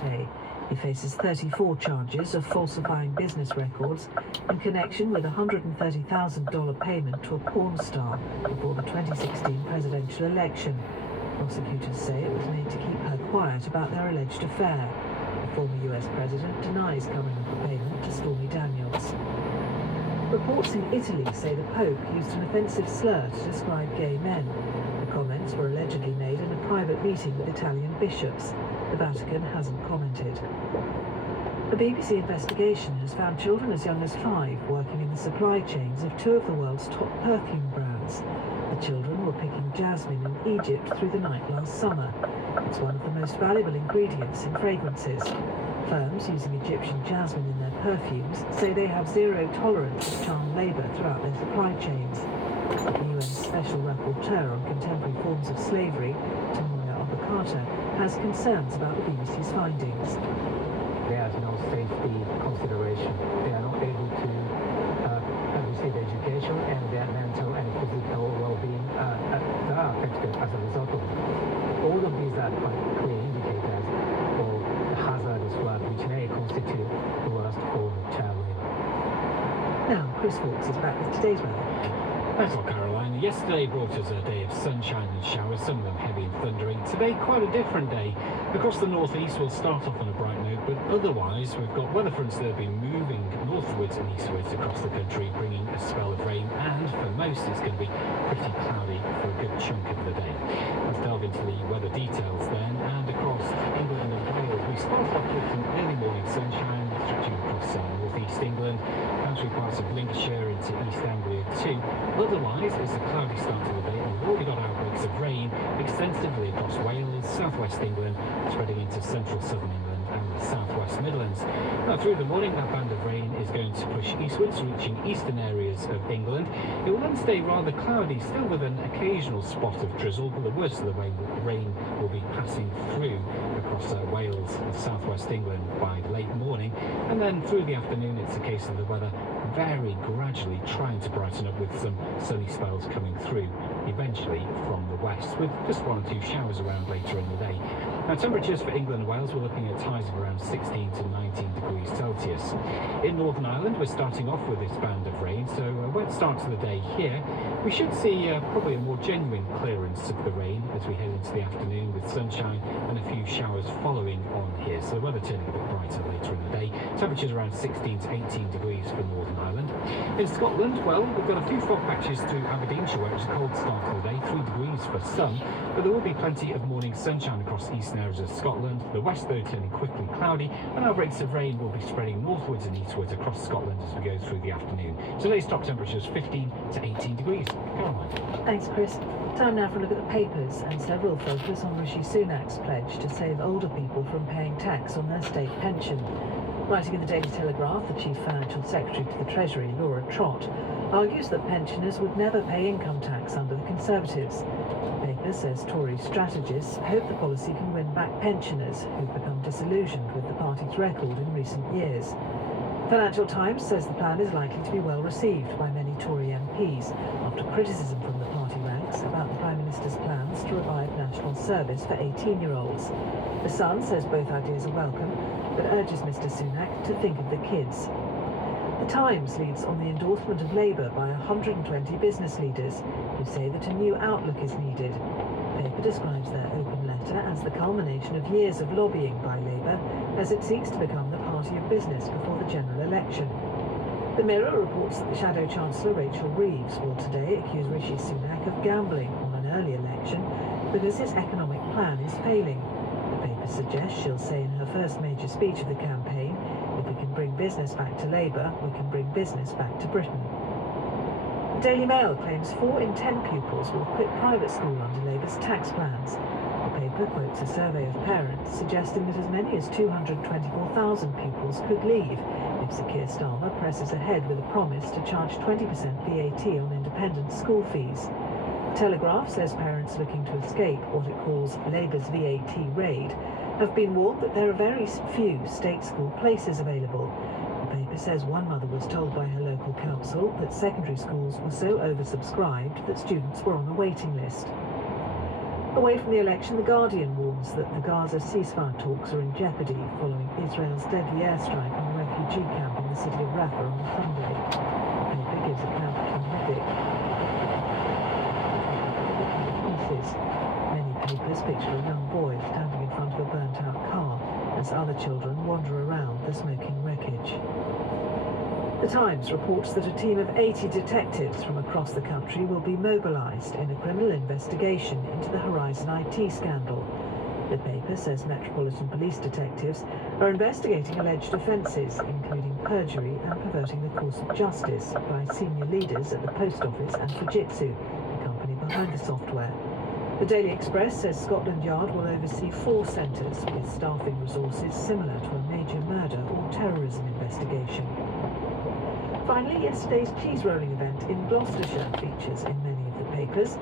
Tuesday. He faces 34 charges of falsifying business records in connection with a $130,000 payment to a porn star before the 2016 presidential election. Prosecutors say it was made to keep her quiet about their alleged affair. The former US president denies covering up the payment to Stormy Daniels. Reports in Italy say the Pope used an offensive slur to describe gay men. The comments were allegedly made in a private meeting with Italian bishops. The Vatican hasn't commented. A BBC investigation has found children as young as 5 working in the supply chains of 2 of the world's top perfume brands. The children were picking jasmine in Egypt through the night last summer. It's one of the most valuable ingredients in fragrances. Firms using Egyptian jasmine in their perfumes say they have zero tolerance of child labour throughout their supply chains. The UN's Special Rapporteur on Contemporary Forms of Slavery, Tamoya Obokata, has concerns about the BBC's findings. There is no safety consideration. They are not able to receive education, and their mental and physical well-being are affected as a result of it. All of these are quite clear indicators for the hazardous work which may constitute the worst form of child labour. Now, Chris Fawkes is back with today's weather. Thanks a lot, Caroline. Yesterday brought us a day of sunshine and showers, some of them heavy and thundering. Today, quite a different day. Across the northeast, we'll start off on a bright note, but otherwise, we've got weather fronts that have been moving northwards and eastwards across the country, bringing a spell of rain, and for most, it's going to be pretty cloudy for a good chunk of the day. Let's delve into the weather details then, and across England and Wales, we start off with some early morning sunshine stretching across northeast England, down through parts of Lincolnshire into East Anglia too. Otherwise, it's a cloudy start to the day, and we've already got outbreaks of rain extensively across Wales, southwest England, spreading into central southern England and the southwest Midlands. Now, through the morning, that band of rain is going to push eastwards, reaching eastern areas of England. It will then stay rather cloudy, still with an occasional spot of drizzle, but the worst of the rain will be passing through across Wales and southwest England by late morning, and then through the afternoon, it's a case of the weather very gradually trying to brighten up with some sunny spells coming through, eventually from the west, with just 1 or 2 showers around later in the day. Now, temperatures for England and Wales, we're looking at highs of around 16 to 19 degrees Celsius. In Northern Ireland, we're starting off with this band of rain, so a wet start to the day here. We should see probably a more genuine clearance of the rain as we head into the afternoon, with sunshine and a few showers following on here, so the weather turning a bit brighter later in the day. Temperatures around 16 to 18 degrees for Northern Ireland. In Scotland, well, we've got a few fog patches through Aberdeenshire, where it's a cold start to the day, 3 degrees for some, but there will be plenty of morning sunshine across eastern areas of Scotland. The west, though, turning quickly cloudy, and outbreaks of rain will be spreading northwards and eastwards across Scotland as we go through the afternoon. Today's top temperatures 15 to 18 degrees. Caroline. Thanks, Chris. Time now for a look at the papers, and several focus on Rishi Sunak's pledge to save older people from paying tax on their state pension. Writing in the Daily Telegraph, the Chief Financial Secretary to the Treasury, Laura Trott, argues that pensioners would never pay income tax under the Conservatives. The paper says Tory strategists hope the policy can win back pensioners who've become disillusioned with the party's record in recent years. Financial Times says the plan is likely to be well received by many Tory MPs after criticism from the party ranks about the Prime Minister's plans to revive national service for 18-year-olds. The Sun says both ideas are welcome, but urges Mr Sunak to think of the kids. The Times leads on the endorsement of Labour by 120 business leaders who say that a new outlook is needed. The paper describes their open letter as the culmination of years of lobbying by Labour as it seeks to become the party of business before the general election. The Mirror reports that the Shadow Chancellor Rachel Reeves will today accuse Rishi Sunak of gambling on an early election because his economic plan is failing. The paper suggests she'll say in her first major speech of the campaign, "If we can bring business back to Labour, we can bring business back to Britain." The Daily Mail claims 4 in 10 pupils will quit private school under Labour's tax plans. The paper quotes a survey of parents suggesting that as many as 224,000 pupils could leave if Sir Keir Starmer presses ahead with a promise to charge 20% VAT on independent school fees. The Telegraph says parents looking to escape what it calls Labour's VAT raid have been warned that there are very few state school places available. The paper says one mother was told by her local council that secondary schools were so oversubscribed that students were on a waiting list. Away from the election, The Guardian warns that the Gaza ceasefire talks are in jeopardy following Israel's deadly airstrike on a refugee camp in the city of Rafah on Sunday. The paper gives account of horrific pieces. Many papers picture a young boy standing in front of a burnt-out car as other children wander around the smoking wreckage. The Times reports that a team of 80 detectives from across the country will be mobilised in a criminal investigation into the Horizon IT scandal. The paper says Metropolitan Police detectives are investigating alleged offences, including perjury and perverting the course of justice by senior leaders at the Post Office and Fujitsu, the company behind the software. The Daily Express says Scotland Yard will oversee 4 centres with staffing resources similar to a major murder or terrorism investigation. Finally, yesterday's cheese rolling event in Gloucestershire features in many of the papers.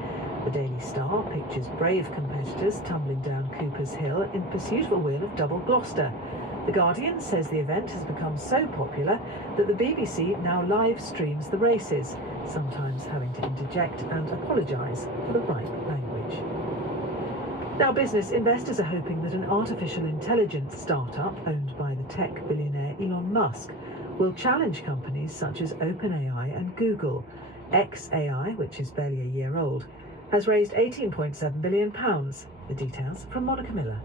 The Daily Star pictures brave competitors tumbling down Cooper's Hill in pursuit of a wheel of double Gloucester. The Guardian says the event has become so popular that the BBC now live streams the races, sometimes having to interject and apologise for the right language. Now, business investors are hoping that an artificial intelligence startup owned by the tech billionaire Elon Musk will challenge companies such as OpenAI and Google. xAI, which is barely a year old, has raised £18.7 billion. The details from Monica Miller.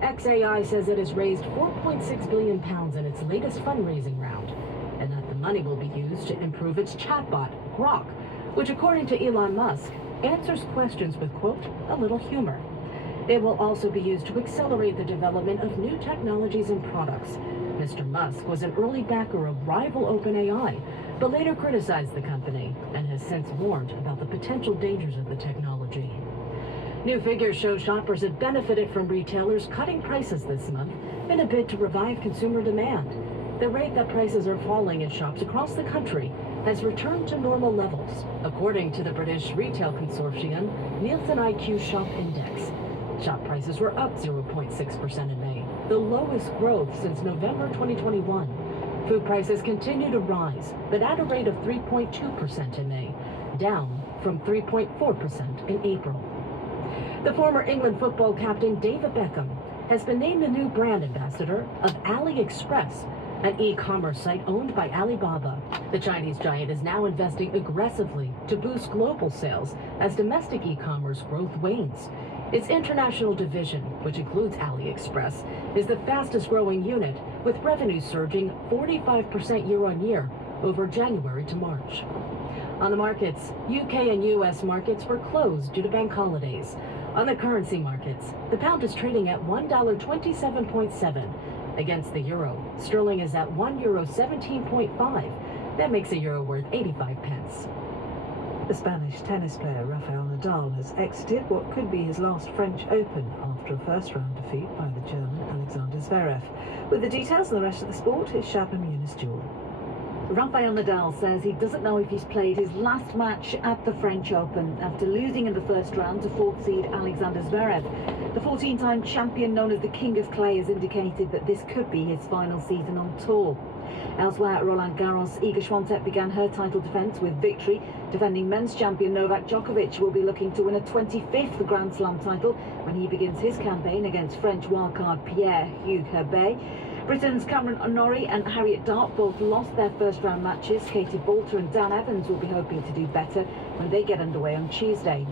xAI says it has raised £4.6 billion in its latest fundraising round, and that the money will be used to improve its chatbot, Grok, which, according to Elon Musk, answers questions with, quote, a little humor. It will also be used to accelerate the development of new technologies and products. Mr. Musk was an early backer of rival OpenAI, but later criticized the company and has since warned about the potential dangers of the technology. New figures show shoppers have benefited from retailers cutting prices this month in a bid to revive consumer demand. The rate that prices are falling in shops across the country has returned to normal levels, according to the British retail consortium Nielsen IQ Shop Index. Shop prices were up 0.6% in May, the lowest growth since November 2021. Food prices continue to rise, but at a rate of 3.2% in May, down from 3.4% in April. The former England football captain David Beckham has been named the new brand ambassador of AliExpress, an e-commerce site owned by Alibaba. The Chinese giant is now investing aggressively to boost global sales as domestic e-commerce growth wanes. Its international division, which includes AliExpress, is the fastest growing unit, with revenue surging 45% year-on-year over January to March. On the markets, UK and US markets were closed due to bank holidays. On the currency markets, the pound is trading at $1.27.7 against the euro. Sterling is at €1.17.5. That makes a euro worth 85 pence. The Spanish tennis player Rafael Nadal has exited what could be his last French Open after a first-round defeat by the German Alexander Zverev. With the details and the rest of the sport, it's Shabnam Yunus-Jewel. Rafael Nadal says he doesn't know if he's played his last match at the French Open after losing in the first round to fourth seed Alexander Zverev. The 14-time champion, known as the King of Clay, has indicated that this could be his final season on tour. Elsewhere at Roland Garros, Iga Swiatek began her title defence with victory. Defending men's champion Novak Djokovic will be looking to win a 25th Grand Slam title when he begins his campaign against French wildcard Pierre-Hugues Herbert. Britain's Cameron Norrie and Harriet Dart both lost their first-round matches. Katie Boulter and Dan Evans will be hoping to do better when they get underway on Tuesday.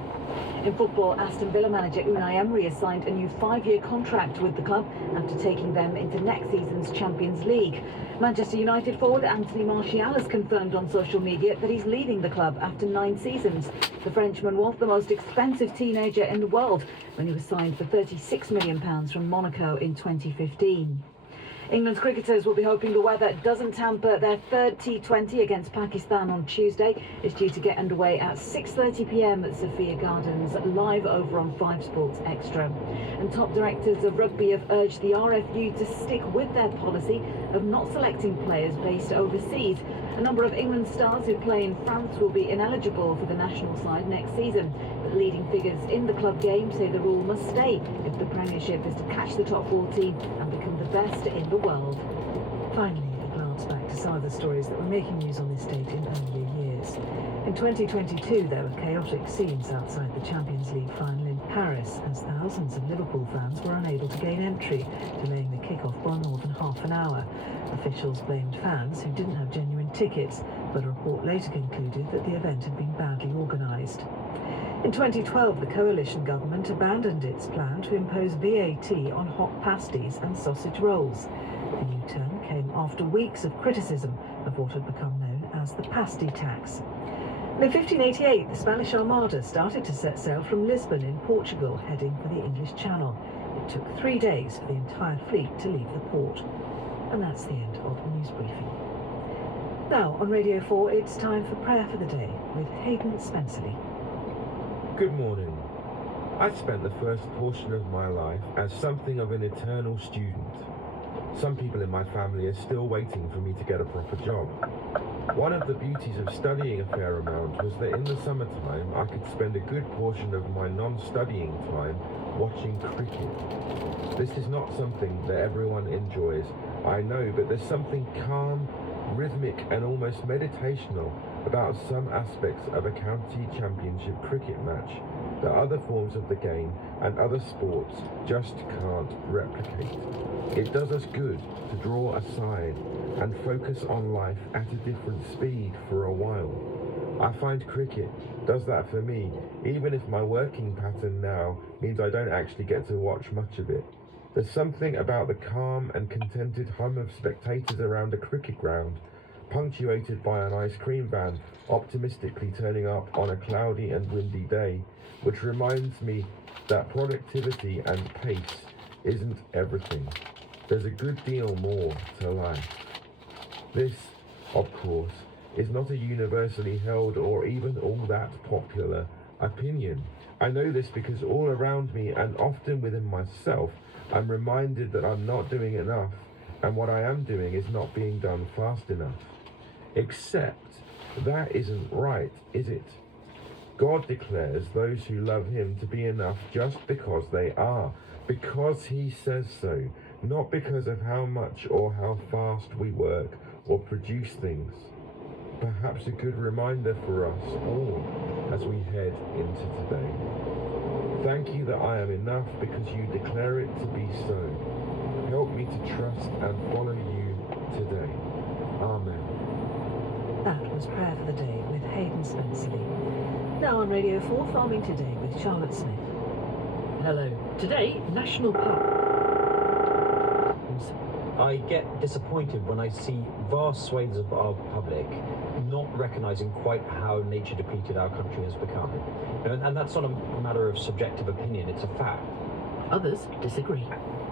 In football, Aston Villa manager Unai Emery has signed a new 5-year contract with the club after taking them into next season's Champions League. Manchester United forward Anthony Martial has confirmed on social media that he's leaving the club after 9 seasons. The Frenchman was the most expensive teenager in the world when he was signed for £36 million from Monaco in 2015. England's cricketers will be hoping the weather doesn't tamper their third T20 against Pakistan on Tuesday. It's due to get underway at 6:30 p.m. at Sophia Gardens, live over on 5 Sports Extra. And top directors of rugby have urged the RFU to stick with their policy of not selecting players based overseas. A number of England stars who play in France will be ineligible for the national side next season. But leading figures in the club game say the rule must stay if the Premiership is to catch the top 14 and become the best in the world. Finally, a glance back to some of the stories that were making news on this date in earlier years. In 2022, there were chaotic scenes outside the Champions League final in Paris, as thousands of Liverpool fans were unable to gain entry, delaying the kick-off by more than half an hour. Officials blamed fans who didn't have genuine tickets, but a report later concluded that the event had been badly organised. In 2012, the coalition government abandoned its plan to impose VAT on hot pasties and sausage rolls. The U-turn came after weeks of criticism of what had become known as the pasty tax. In 1588, the Spanish Armada started to set sail from Lisbon in Portugal, heading for the English Channel. It took 3 days for the entire fleet to leave the port. And that's the end of the news briefing. Now, on Radio 4, it's time for Prayer for the Day with Hayden Spencerley. Good morning. I spent the first portion of my life as something of an eternal student. Some people in my family are still waiting for me to get a proper job. One of the beauties of studying a fair amount was that in the summertime I could spend a good portion of my non-studying time watching cricket. This is not something that everyone enjoys, I know, but there's something calm, rhythmic and almost meditational about some aspects of a county championship cricket match that other forms of the game and other sports just can't replicate. It does us good to draw aside and focus on life at a different speed for a while. I find cricket does that for me, even if my working pattern now means I don't actually get to watch much of it. There's something about the calm and contented hum of spectators around a cricket ground, punctuated by an ice cream van optimistically turning up on a cloudy and windy day, which reminds me that productivity and pace isn't everything. There's a good deal more to life. This, of course, is not a universally held or even all that popular opinion. I know this because all around me and often within myself, I'm reminded that I'm not doing enough, and what I am doing is not being done fast enough. Except that isn't right, is it? God declares those who love him to be enough just because they are, because he says so, not because of how much or how fast we work or produce things. Perhaps a good reminder for us all as we head into today. Thank you that I am enough because you declare it to be so. Help me to trust and follow you today. Amen. That was Prayer for the Day with Hayden Spencerley. Now on Radio 4, Farming Today with Charlotte Smith. Hello. Today, National Park. I get disappointed when I see vast swathes of our public not recognising quite how nature depleted our country has become. And that's not a matter of subjective opinion, it's a fact. Others disagree.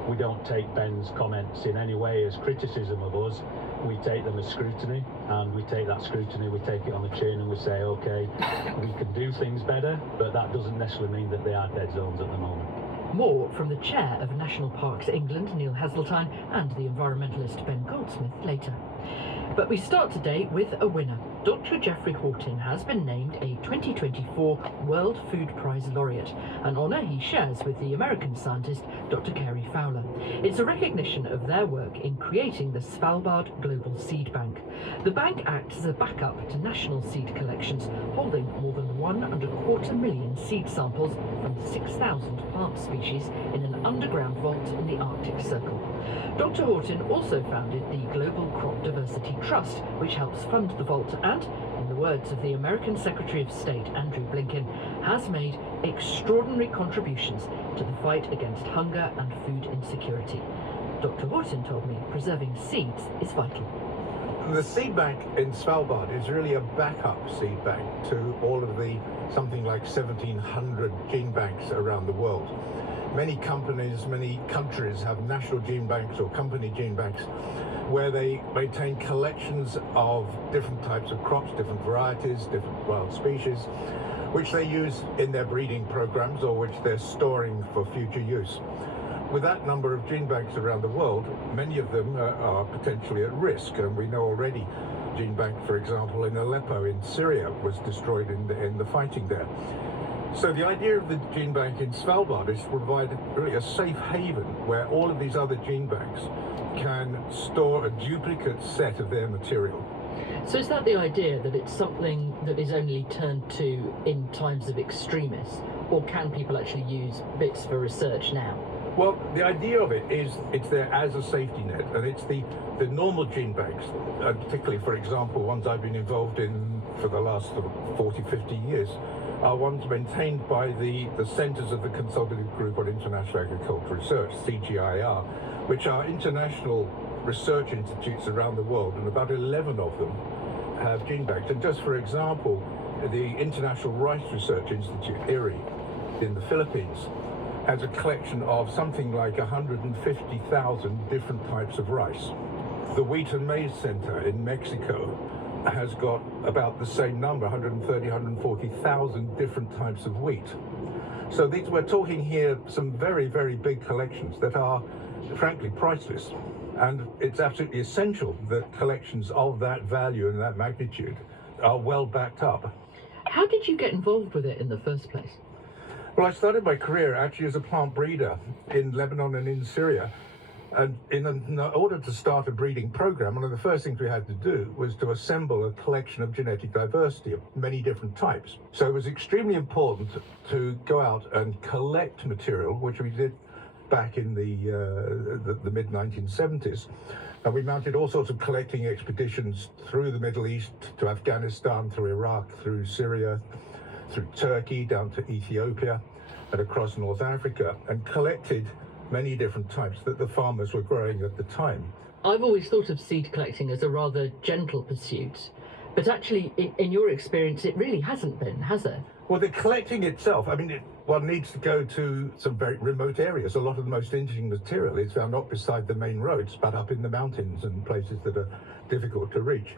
We don't take Ben's comments in any way as criticism of us. We take them as scrutiny, and we take that scrutiny, we take it on the chin and we say, okay, we can do things better, but that doesn't necessarily mean that they are dead zones at the moment. More from the chair of National Parks England, Neil Heseltine, and the environmentalist Ben Goldsmith later. But we start today with a winner. Dr. Geoffrey Hortin has been named a 2024 World Food Prize laureate, an honour he shares with the American scientist Dr. Cary Fowler. It's a recognition of their work in creating the Svalbard Global Seed Bank. The bank acts as a backup to national seed collections, holding more than 1.25 million seed samples from 6,000 plant species in an underground vault in the Arctic Circle. Dr. Hortin also founded the Global Crop Diversity Trust, which helps fund the vault and, in the words of the American Secretary of State Andrew Blinken, has made extraordinary contributions to the fight against hunger and food insecurity. Dr. Hortin told me preserving seeds is vital. The seed bank in Svalbard is really a backup seed bank to all of the something like 1,700 gene banks around the world. Many companies, many countries have national gene banks or company gene banks where they maintain collections of different types of crops, different varieties, different wild species, which they use in their breeding programs or which they're storing for future use. With that number of gene banks around the world, many of them are potentially at risk, and we know already gene bank, for example, in Aleppo in Syria was destroyed in the fighting there. So the idea of the gene bank in Svalbard is to provide really a safe haven where all of these other gene banks can store a duplicate set of their material. So is that the idea, that it's something that is only turned to in times of extremis, or can people actually use bits for research now? Well, the idea of it is it's there as a safety net, and it's the normal gene banks, particularly, for example, ones I've been involved in for the last sort of 40, 50 years, are ones maintained by the Centers of the Consultative Group on International Agricultural Research, CGIAR, which are international research institutes around the world, and about 11 of them have gene banks. And just for example, the International Rice Research Institute, IRRI, in the Philippines, has a collection of something like 150,000 different types of rice. The Wheat and Maize Center in Mexico has got about the same number, 130, 140,000 different types of wheat. So we're talking here some very, very big collections that are, frankly, priceless. And it's absolutely essential that collections of that value and that magnitude are well backed up. How did you get involved with it in the first place? Well, I started my career actually as a plant breeder in Lebanon and in Syria. And in order to start a breeding program, one of the first things we had to do was to assemble a collection of genetic diversity of many different types. So it was extremely important to go out and collect material, which we did back in the mid-1970s. And we mounted all sorts of collecting expeditions through the Middle East, to Afghanistan, through Iraq, through Syria, through Turkey, down to Ethiopia, and across North Africa, and collected many different types that the farmers were growing at the time. I've always thought of seed collecting as a rather gentle pursuit, but actually, in your experience, it really hasn't been, has it? Well, the collecting itself, I mean, one needs to go to some very remote areas. A lot of the most interesting material is found not beside the main roads, but up in the mountains and places that are difficult to reach.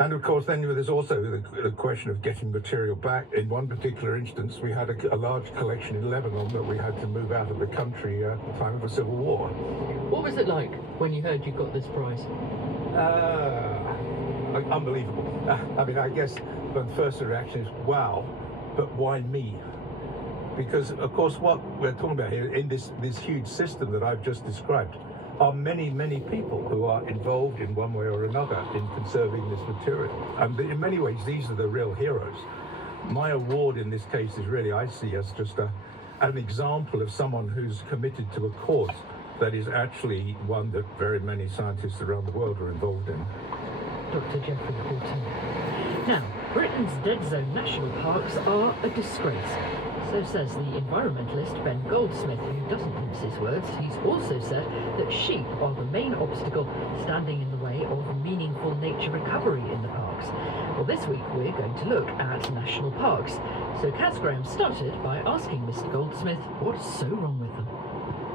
And of course, then there's also the question of getting material back. In one particular instance, we had a large collection in Lebanon that we had to move out of the country at the time of the Civil War. What was it like when you heard you got this prize? Unbelievable. I mean, I guess the first reaction is, wow, but why me? Because, of course, what we're talking about here in this huge system that I've just described are many, many people who are involved in one way or another in conserving this material. And in many ways, these are the real heroes. My award in this case is really, I see as just an example of someone who's committed to a cause that is actually one that very many scientists around the world are involved in. Dr. Geoffrey Horton. Now, Britain's dead zone national parks are a disgrace. So says the environmentalist Ben Goldsmith, who doesn't mince his words. He's also said that sheep are the main obstacle standing in the way of meaningful nature recovery in the parks. Well, this week we're going to look at national parks. So Kaz Graham started by asking Mr. Goldsmith what's so wrong with them.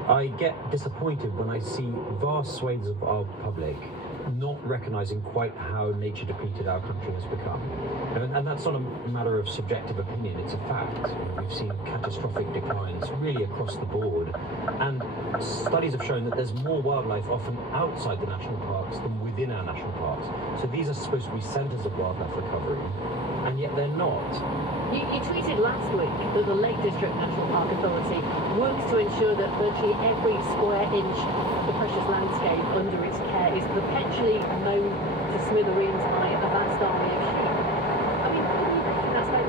I get disappointed when I see vast swathes of our public not recognising quite how nature depleted our country has become. And that's not a matter of subjective opinion, it's a fact. We've seen catastrophic declines really across the board, and studies have shown that there's more wildlife often outside the national parks than within our national parks. So these are supposed to be centres of wildlife recovery, and yet they're not. You tweeted last week that the Lake District National Park Authority works to ensure that virtually every square inch of the precious landscape under its care is perpetually mown to smithereens by a vast army of sheep. I mean, do you think that's very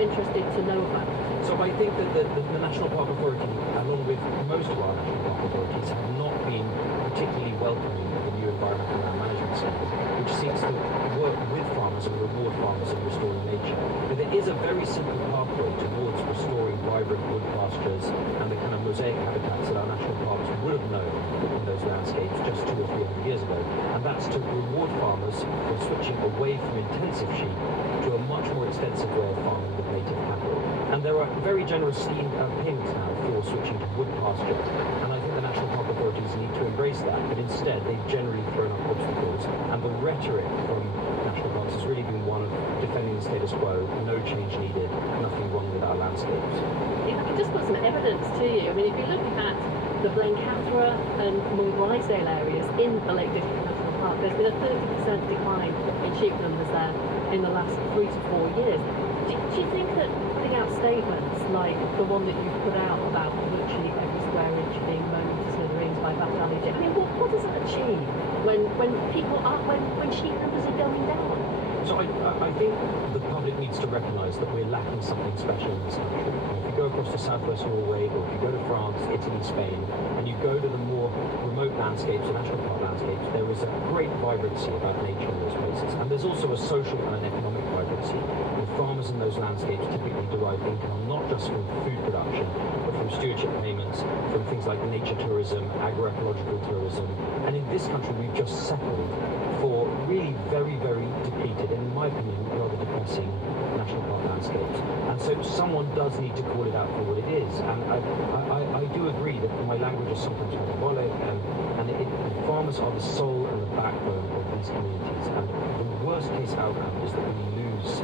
interested to know about? So I think that the National Park Authority, along with most of our national park authorities, have not been particularly welcoming of the new environmental land management scheme, which seeks to work with farmers and reward farmers in restoring nature. But there is a very simple pathway towards restoring vibrant wood pastures and the kind of mosaic habitats that our national parks would have known in those landscapes just 200 or 300 years ago, and that's to reward farmers for switching away from intensive sheep to a much more extensive way of farming with native cattle. And there are very generous payments now for switching to wood pasture, and I think the national park authorities need to embrace embraced that, but instead they've generally thrown up obstacles, and the rhetoric from national parks has really been one of defending the status quo, no change needed, nothing wrong with our landscapes. If I could just put some evidence to you, I mean, if you look at the Blencathra and Moore Glydesdale areas in the Lake District National Park, there's been a 30% decline in sheep numbers there in the last 3 to 4 years. Do you think that putting out statements like the one that you've put out about virtually every square inch being mown to smithereens by Bafali, I mean, what does that achieve when people are, when sheep numbers are going down? So I think the public needs to recognise that we're lacking something special in this country. And if you go across to southwest Norway, or if you go to France, Italy, Spain, and you go to the more remote landscapes, the national park landscapes, there is a great vibrancy about nature in those places. And there's also a social and an economic vibrancy. The farmers in those landscapes typically derive income not just from food production, but from stewardship payments, from things like nature tourism, agroecological tourism. And in this country, we've just settled for really very, very depleted, and in my opinion, rather depressing national park landscapes. And so someone does need to call it out for what it is. And I do agree that my language is sometimes hyperbolic, and farmers are the soul and the backbone of these communities. And the worst case outcome is that we lose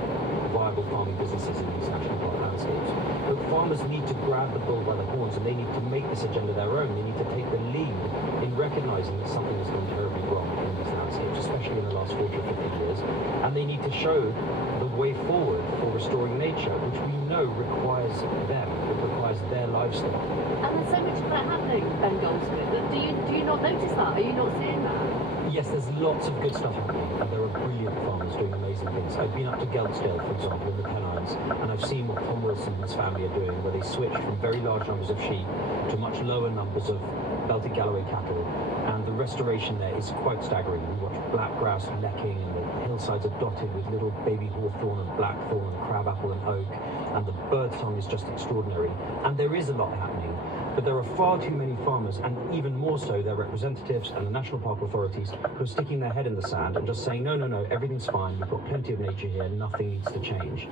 viable farming businesses in these national park landscapes. But farmers need to grab the bull by the horns, and they need to make this agenda their own. They need to take the lead in recognising that something has gone terribly wrong in these landscapes, especially in the last 40 or 50 years. And they need to show the way forward for restoring nature, which we know requires them, it requires their livestock. And there's so much of that happening, Ben Goldsmith. Do you not notice that? Are you not seeing that? Yes, there's lots of good stuff happening, and there are brilliant farmers doing amazing things. I've been up to Geltsdale, for example, in the Pennines, and I've seen what Tom Wilson and his family are doing, where they switched from very large numbers of sheep to much lower numbers of Belted Galloway cattle, and the restoration there is quite staggering. We watch black grouse necking, and the hillsides are dotted with little baby hawthorn and blackthorn and crabapple and oak, and the bird song is just extraordinary. And there is a lot happening. But there are far too many farmers, and even more so their representatives and the national park authorities, who are sticking their head in the sand and just saying, no, everything's fine, we've got plenty of nature here, nothing needs to change.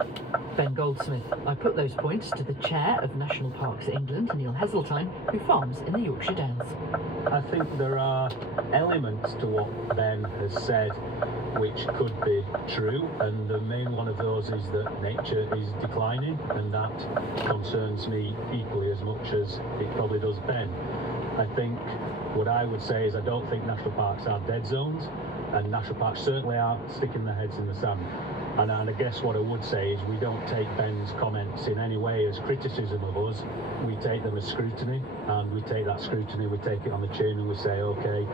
Ben Goldsmith. I put those points to the chair of National Parks England, Neil Heseltine, who farms in the Yorkshire Dales. I think there are elements to what Ben has said which could be true, and the main one of those is that nature is declining, and that concerns me equally as much as it probably does Ben. I think what I would say is I don't think national parks are dead zones, and national parks certainly aren't sticking their heads in the sand. And I guess what I would say is we don't take Ben's comments in any way as criticism of us. We take them as scrutiny, and we take that scrutiny, we take it on the chin, and we say, okay,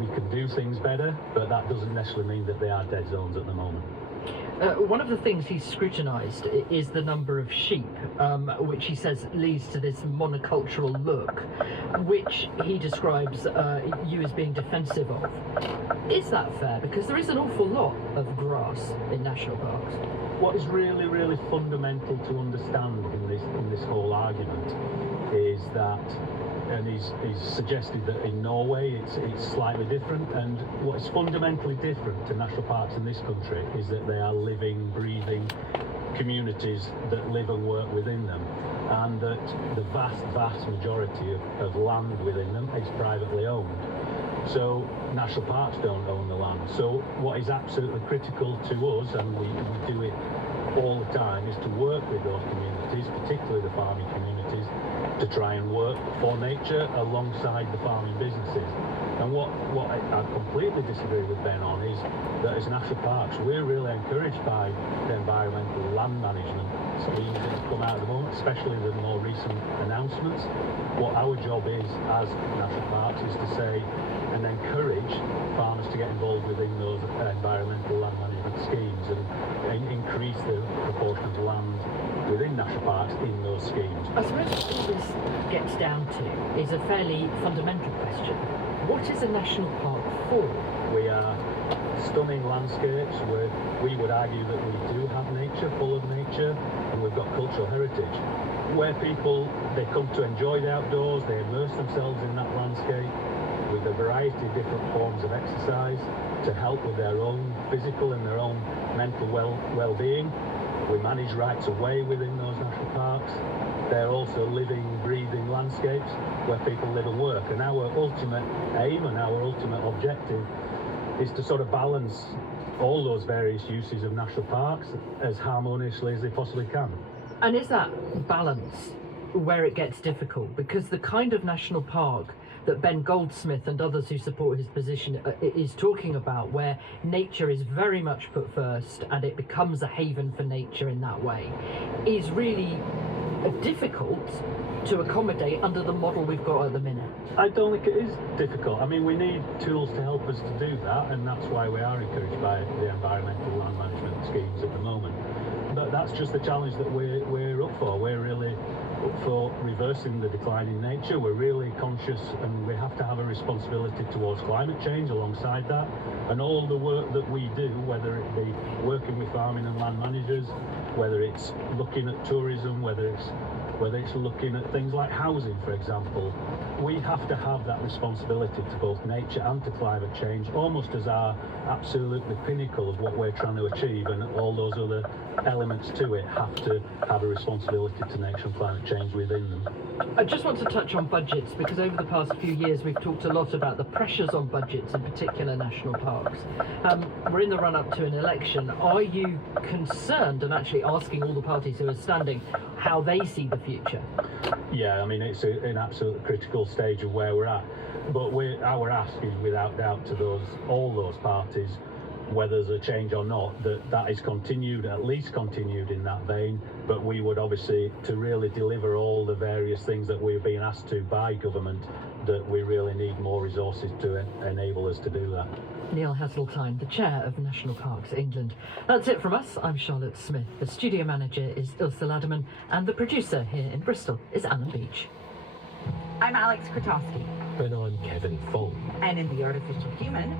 we can do things better, but that doesn't necessarily mean that they are dead zones at the moment. One of the things he's scrutinised is the number of sheep, which he says leads to this monocultural look, which he describes you as being defensive of. Is that fair? Because there is an awful lot of grass in national parks. What is really, really fundamental to understand in this whole argument is that, and he's suggested that in Norway it's slightly different, and what is fundamentally different to national parks in this country is that they are living, breathing communities that live and work within them, and that the vast majority of land within them is privately owned. So national parks don't own the land. So what is absolutely critical to us, and we do it all the time, is to work with those communities, particularly the farming communities, to try and work for nature alongside the farming businesses. And what I completely disagree with Ben on is that as national parks, we're really encouraged by the environmental land management schemes that have come out at the moment, especially the more recent announcements. What our job is as national parks is to say and encourage farmers to get involved within those environmental land management schemes and increase the proportion of land within national parks in those schemes. I suppose what all this gets down to is a fairly fundamental question. What is a national park for? We are stunning landscapes where we would argue that we do have nature, full of nature, and we've got cultural heritage. Where people, they come to enjoy the outdoors, they immerse themselves in that landscape with a variety of different forms of exercise to help with their own physical and their own mental well-being. We manage rights of way within those national parks, they're also living, breathing landscapes where people live and work. And our ultimate aim and our ultimate objective is to sort of balance all those various uses of national parks as harmoniously as they possibly can. And is that balance where it gets difficult? Because the kind of national park that Ben Goldsmith and others who support his position is talking about, where nature is very much put first and it becomes a haven for nature in that way, is really difficult to accommodate under the model we've got at the minute. I don't think it is difficult. I mean, we need tools to help us to do that, and that's why we are encouraged by the environmental land management schemes at the moment. But that's just the challenge that we're up for. We're really up for reversing the decline in nature. We're really conscious, and we have to have a responsibility towards climate change alongside that. And all the work that we do, whether it be working with farming and land managers, whether it's looking at tourism, whether it's looking at things like housing, for example, we have to have that responsibility to both nature and to climate change, almost as our absolutely pinnacle of what we're trying to achieve, and all those other elements to it have to have a responsibility to nature and climate change within them. I just want to touch on budgets, because over the past few years we've talked a lot about the pressures on budgets, in particular national parks. We're in the run-up to an election. Are you concerned, and actually asking all the parties who are standing how they see the future? Yeah, I mean, it's an absolute critical stage of where we're at. But our ask is without doubt to all those parties, whether there's a change or not, that is continued, at least continued in that vein. But we would obviously, to really deliver all the various things that we're being asked to by government, that we really need more resources to enable us to do that. Neil Hasseltine, the chair of National Parks England. That's it from us. I'm Charlotte Smith. The studio manager is Ilse Laderman, and the producer here in Bristol is Alan Beach. I'm Alex Kratowski. And I'm Kevin Fong. And in The Artificial Human,